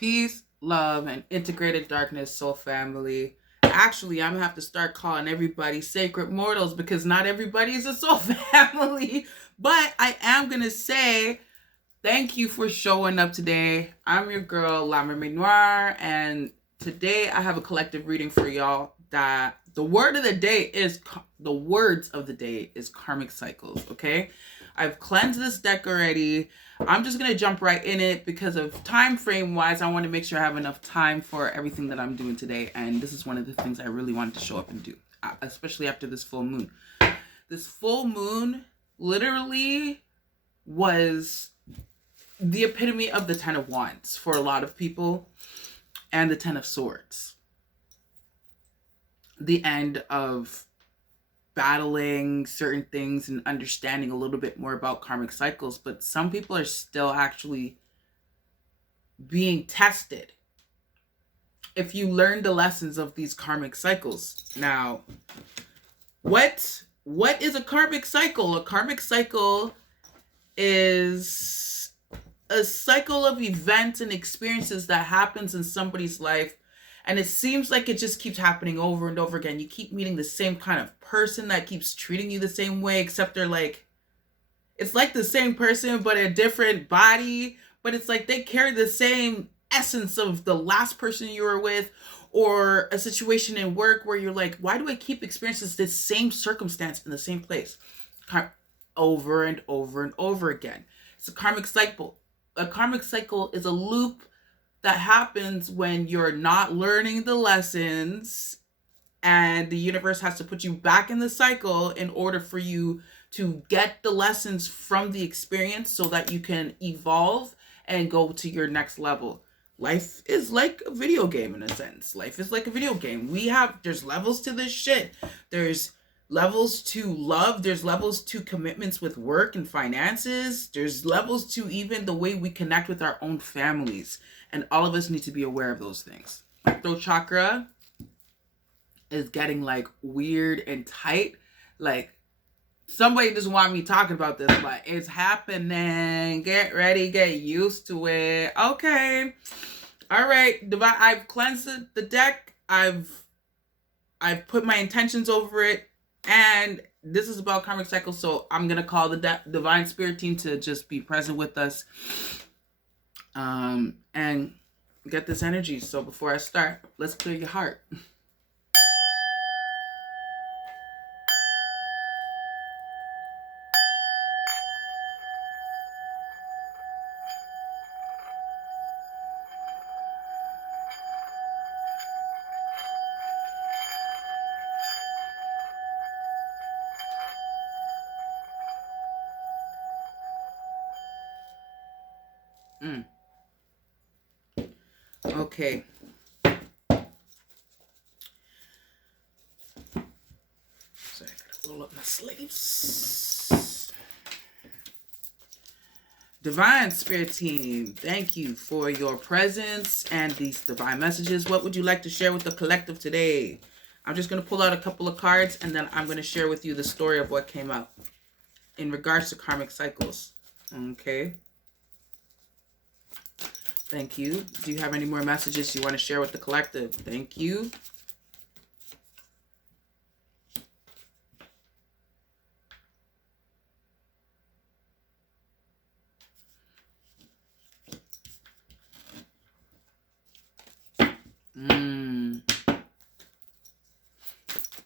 Peace, love, and integrated darkness, soul family. Actually, I'm gonna have to start calling everybody sacred mortals because not everybody is a soul family. But I am gonna say thank you for showing up today. I'm your girl, La Mermaid Noire, and today I have a collective reading for y'all that the words of the day is karmic cycles, okay? I've cleansed this deck already. I'm just going to jump right in it because of time frame wise. I want to make sure I have enough time for everything that I'm doing today. And this is one of the things I really wanted to show up and do, especially after this full moon. This full moon literally was the epitome of the Ten of Wands for a lot of people and the Ten of Swords. The end of battling certain things and understanding a little bit more about karmic cycles, but some people are still actually being tested if you learn the lessons of these karmic cycles. Now, what is a karmic cycle? A karmic cycle is a cycle of events and experiences that happens in somebody's life. And it seems like it just keeps happening over and over again. You keep meeting the same kind of person that keeps treating you the same way, except they're like, it's like the same person, but a different body. But it's like they carry the same essence of the last person you were with, or a situation in work where you're like, why do I keep experiencing this same circumstance in the same place? Over and over and over again. It's a karmic cycle. A karmic cycle is a loop that happens when you're not learning the lessons, and the universe has to put you back in the cycle in order for you to get the lessons from the experience so that you can evolve and go to your next level. Life is like a video game in a sense. Life is like a video game. There's levels to this shit. There's levels to love. There's levels to commitments with work and finances. There's levels to even the way we connect with our own families. And all of us need to be aware of those things. My throat chakra is getting like weird and tight. Like somebody just want me talking about this, but it's happening. Get ready, get used to it. Okay. All right. I've cleansed the deck. I've put my intentions over it. And this is about karmic cycles. So I'm going to call the divine spirit team to just be present with us. And get this energy. So before I start, let's clear your heart. Okay. So I gotta roll up my sleeves. Divine Spirit Team, thank you for your presence and these divine messages. What would you like to share with the collective today? I'm just going to pull out a couple of cards and then I'm going to share with you the story of what came up in regards to karmic cycles. Okay. Thank you. Do you have any more messages you want to share with the collective? Thank you.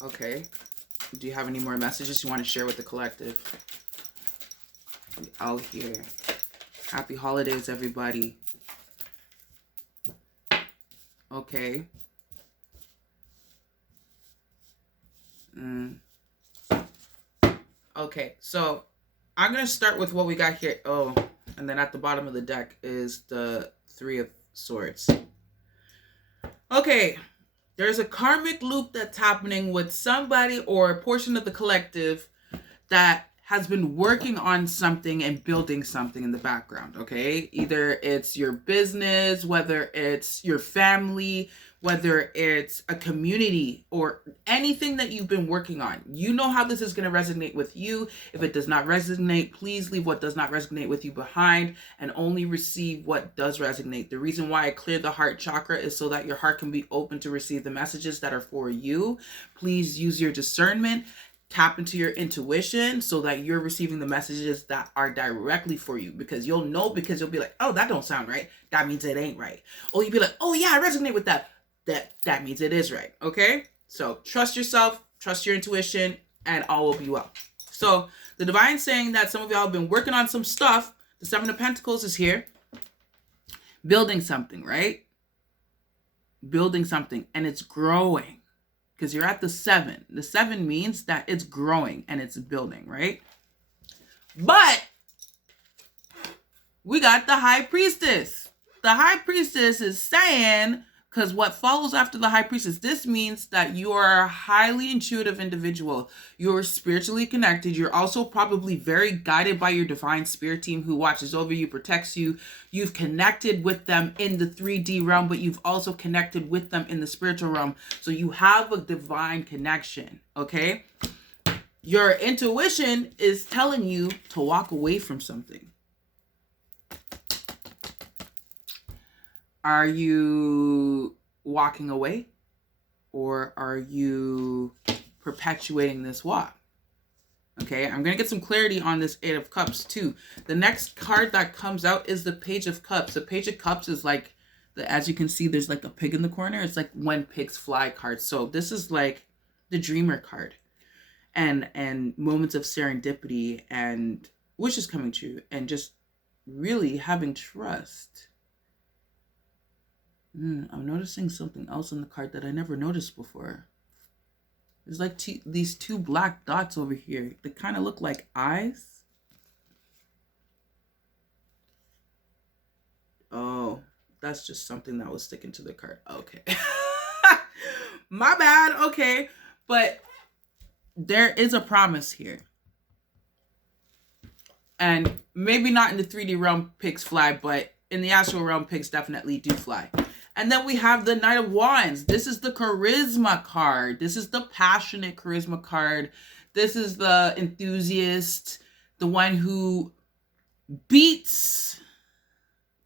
Okay. Do you have any more messages you want to share with the collective? Out here. Happy holidays, everybody. Okay. Okay, so I'm going to start with what we got here. Oh, and then at the bottom of the deck is the Three of Swords. Okay, there's a karmic loop that's happening with somebody or a portion of the collective that has been working on something and building something in the background, okay? Either it's your business, whether it's your family, whether it's a community, or anything that you've been working on. You know how this is going to resonate with you. If it does not resonate, please leave what does not resonate with you behind and only receive what does resonate. The reason why I cleared the heart chakra is so that your heart can be open to receive the messages that are for you. Please use your discernment. Tap into your intuition so that you're receiving the messages that are directly for you, because you'll know, because you'll be like, oh, that don't sound right. That means it ain't right. Or you'll be like, oh yeah, I resonate with that. That means it is right. Okay? So trust yourself, trust your intuition, and all will be well. So the divine saying that some of y'all have been working on some stuff. The Seven of Pentacles is here. Building something, right? Building something, and it's growing. Because you're at the 7. The 7 means that it's growing and it's building, right? But we got the High Priestess. The High Priestess is saying, because what follows after the High Priestess, this means that you are a highly intuitive individual. You're spiritually connected. You're also probably very guided by your divine spirit team who watches over you, protects you. You've connected with them in the 3D realm, but you've also connected with them in the spiritual realm. So you have a divine connection, okay? Your intuition is telling you to walk away from something. Are you walking away, or are you perpetuating this walk? Okay, I'm going to get some clarity on this 8 of Cups too. The next card that comes out is the Page of Cups. The Page of Cups is like, as you can see, there's like a pig in the corner. It's like when pigs fly card. So this is like the dreamer card, and moments of serendipity and wishes coming true, and just really having trust. I'm noticing something else on the card that I never noticed before. There's like these 2 black dots over here. They kind of look like eyes. Oh, that's just something that was sticking to the card. Okay. My bad. Okay. But there is a promise here. And maybe not in the 3D realm pigs fly, but in the astral realm pigs definitely do fly. And then we have the Knight of Wands. This is the charisma card. This is the passionate charisma card. This is the enthusiast, the one who beats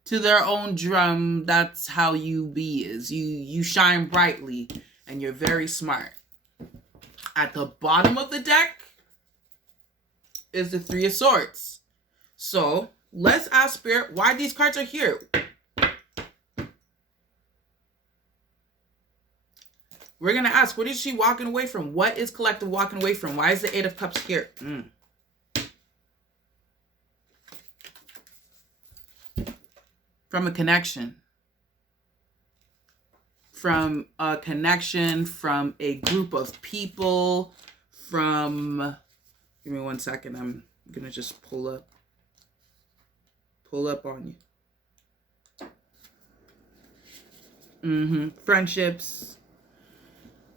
to their own drum. That's how you be is. You shine brightly and you're very smart. At the bottom of the deck is the 3 of Swords. So let's ask Spirit why these cards are here. We're going to ask, what is she walking away from? What is collective walking away from? Why is the 8 of Cups here? From a connection. From a connection, from a group of people, from... Give me 1 second. I'm going to just pull up on you. Friendships.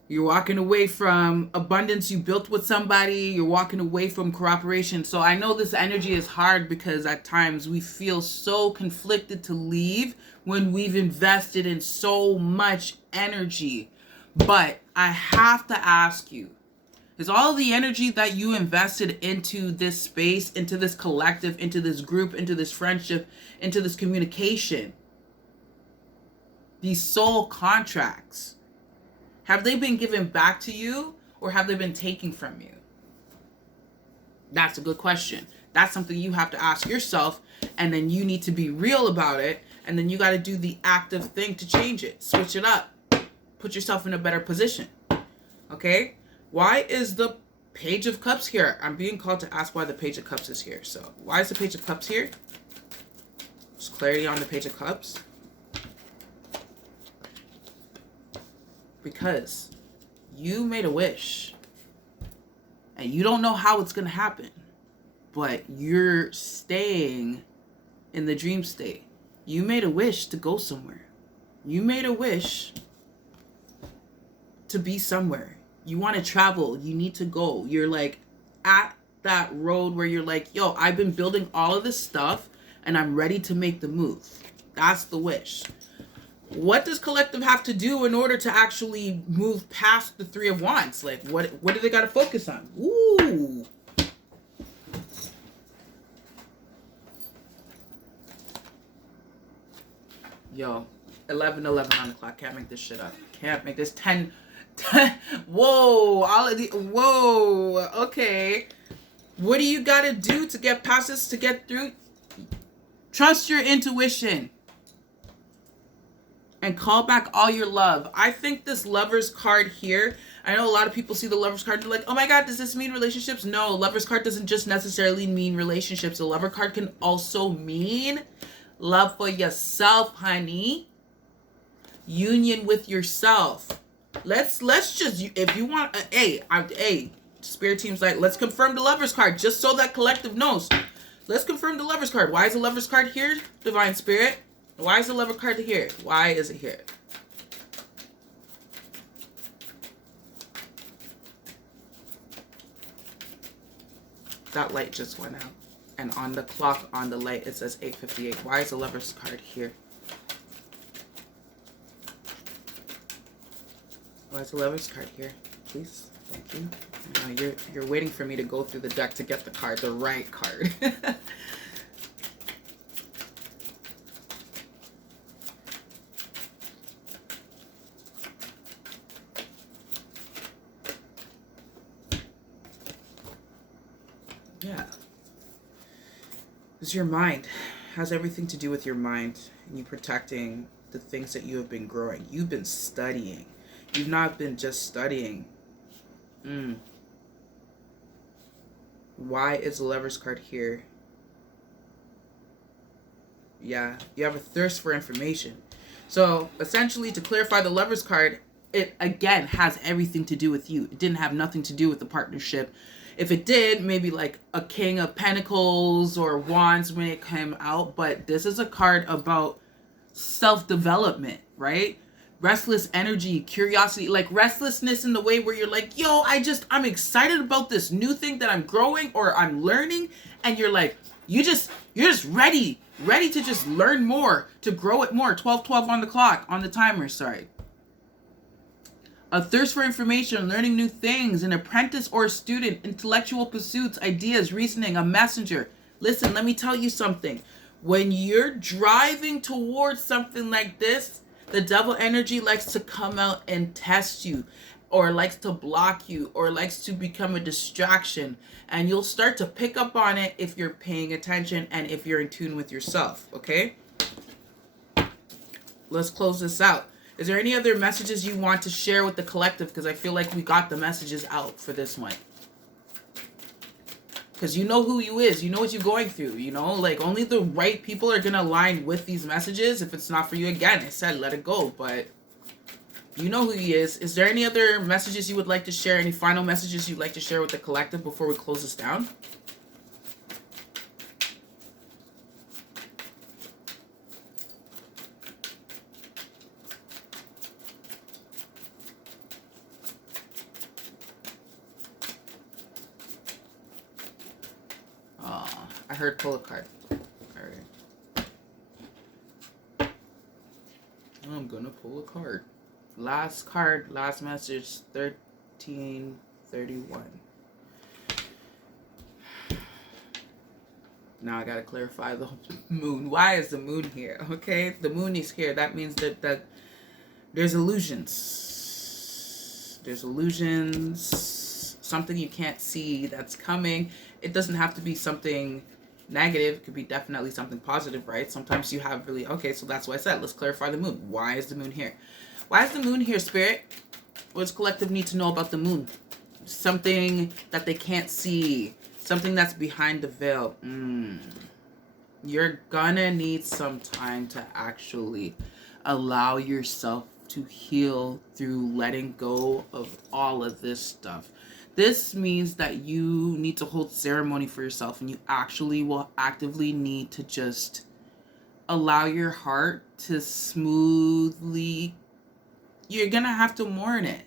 You're walking away from abundance you built with somebody. You're walking away from cooperation. So I know this energy is hard because at times we feel so conflicted to leave when we've invested in so much energy. But I have to ask you, is all the energy that you invested into this space, into this collective, into this group, into this friendship, into this communication, these soul contracts, have they been given back to you or have they been taken from you? That's a good question. That's something you have to ask yourself, and then you need to be real about it, and then you got to do the active thing to change it. Switch it up. Put yourself in a better position. Okay? Why is the Page of Cups here? I'm being called to ask why the Page of Cups is here. So, why is the Page of Cups here? Just clarity on the Page of Cups. Because you made a wish and you don't know how it's going to happen, but you're staying in the dream state. You made a wish to go somewhere. You made a wish to be somewhere. You want to travel. You need to go. You're like at that road where you're like, yo, I've been building all of this stuff and I'm ready to make the move. That's the wish. What does collective have to do in order to actually move past the Three of Wands? Like, what do they got to focus on? Ooh. Yo, 11:11 on the clock. Can't make this shit up. Can't make this 10. Whoa, all of the, whoa, okay. What do you got to do to get past this, to get through? Trust your intuition. And call back all your love. I think this Lover's card here, I know a lot of people see the Lover's card and they're like, oh my God, does this mean relationships? No, Lover's card doesn't just necessarily mean relationships. The Lover card can also mean love for yourself, honey. Union with yourself. Let's just, if you want, Spirit team's like, let's confirm the Lover's card just so that collective knows. Let's confirm the Lover's card. Why is the Lover's card here, Divine Spirit? Why is the Lover card here? Why is it here? That light just went out. And on the clock, on the light, it says 8:58. Why is the Lover's card here? Why is the Lover's card here? Please. Thank you. You're waiting for me to go through the deck to get the card, the right card. Yeah. It's your mind. It has everything to do with your mind and you protecting the things that you have been growing. You've been studying. You've not been just studying. Why is the Lover's card here? Yeah, you have a thirst for information. So essentially, to clarify the Lover's card, it again has everything to do with you. It didn't have nothing to do with the partnership. If it did, maybe like a King of Pentacles or Wands when it came out. But this is a card about self-development, right? Restless energy, curiosity, like restlessness in the way where you're like, yo, I'm excited about this new thing that I'm growing or I'm learning. And you're like, you're just ready to just learn more, to grow it more. 12:12 on the clock, on the timer, sorry. A thirst for information, learning new things, an apprentice or a student, intellectual pursuits, ideas, reasoning, a messenger. Listen, let me tell you something. When you're driving towards something like this, the devil energy likes to come out and test you, or likes to block you, or likes to become a distraction. And you'll start to pick up on it if you're paying attention and if you're in tune with yourself, okay? Let's close this out. Is there any other messages you want to share with the collective? Because I feel like we got the messages out for this one. Because you know who you is. You know what you're going through. You know, like only the right people are going to align with these messages. If it's not for you, again, I said let it go. But you know who he is. Is there any other messages you would like to share? Any final messages you'd like to share with the collective before we close this down? I heard pull a card. Alright. I'm gonna pull a card. Last card, last message, 1331. Now I gotta clarify the moon. Why is the moon here? Okay, the moon is here. That means that there's illusions. There's illusions. Something you can't see that's coming. It doesn't have to be something negative. It could be definitely something positive, right? Sometimes you have really, okay, so that's why I said, let's clarify the moon. Why is the moon here? Why is the moon here, Spirit? What does collective need to know about the moon? Something that they can't see. Something that's behind the veil. You're gonna need some time to actually allow yourself to heal through letting go of all of this stuff. This means that you need to hold ceremony for yourself, and you actually will actively need to just allow your heart to smoothly, you're gonna have to mourn it.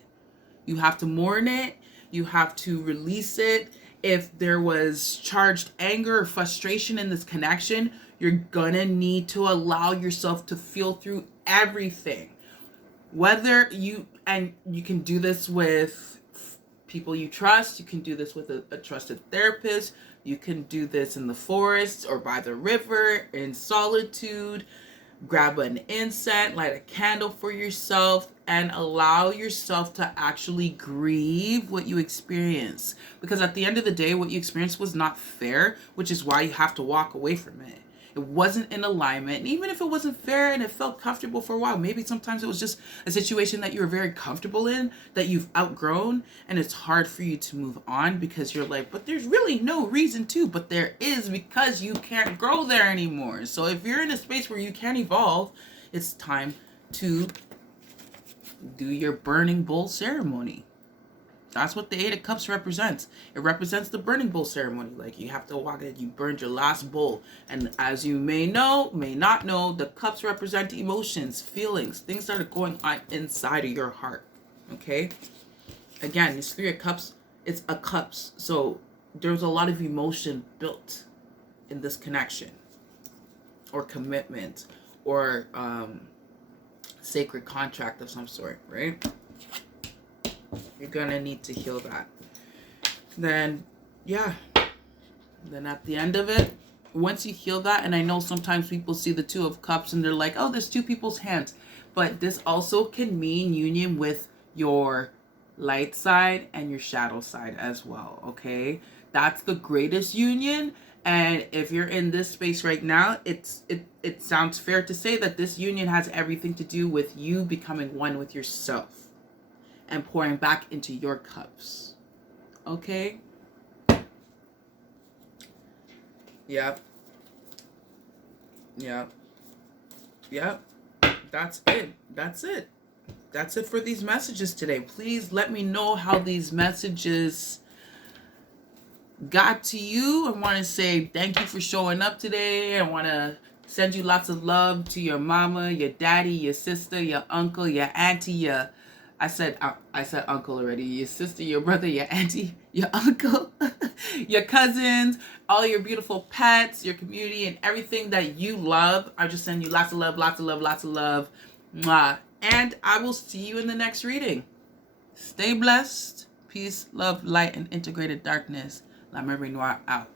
You have to mourn it. You have to release it. If there was charged anger or frustration in this connection, you're gonna need to allow yourself to feel through everything. Whether you can do this with people you trust, you can do this with a trusted therapist, you can do this in the forest or by the river, in solitude. Grab an incense, light a candle for yourself, and allow yourself to actually grieve what you experience. Because at the end of the day, what you experienced was not fair, which is why you have to walk away from it. It wasn't in alignment. And even if it wasn't fair and it felt comfortable for a while, maybe sometimes it was just a situation that you were very comfortable in, that you've outgrown, and it's hard for you to move on because you're like, but there's really no reason to. But there is, because you can't grow there anymore. So if you're in a space where you can't evolve, it's time to do your burning bowl ceremony. That's what the Eight of Cups represents. It represents the burning bowl ceremony. Like, you have to walk it, you burned your last bowl. And as you may know, may not know, the cups represent emotions, feelings, things that are going on inside of your heart. Okay? Again, this Three of Cups, it's a cups. So there's a lot of emotion built in this connection or commitment or sacred contract of some sort, right? You're gonna need to heal that. Then, yeah. Then at the end of it, once you heal that, and I know sometimes people see the Two of Cups and they're like, oh, there's two people's hands. But this also can mean union with your light side and your shadow side as well, okay? That's the greatest union. And if you're in this space right now, it sounds fair to say that this union has everything to do with you becoming one with yourself and pouring back into your cups. Okay? Yep. Yep. Yep. That's it. That's it. That's it for these messages today. Please let me know how these messages got to you. I want to say thank you for showing up today. I want to send you lots of love to your mama, your daddy, your sister, your uncle, your auntie, I said uncle already. Your sister, your brother, your auntie, your uncle, your cousins, all your beautiful pets, your community, and everything that you love. I just send you lots of love, lots of love, lots of love. Mwah. And I will see you in the next reading. Stay blessed. Peace, love, light, and integrated darkness. La Mer Noire out.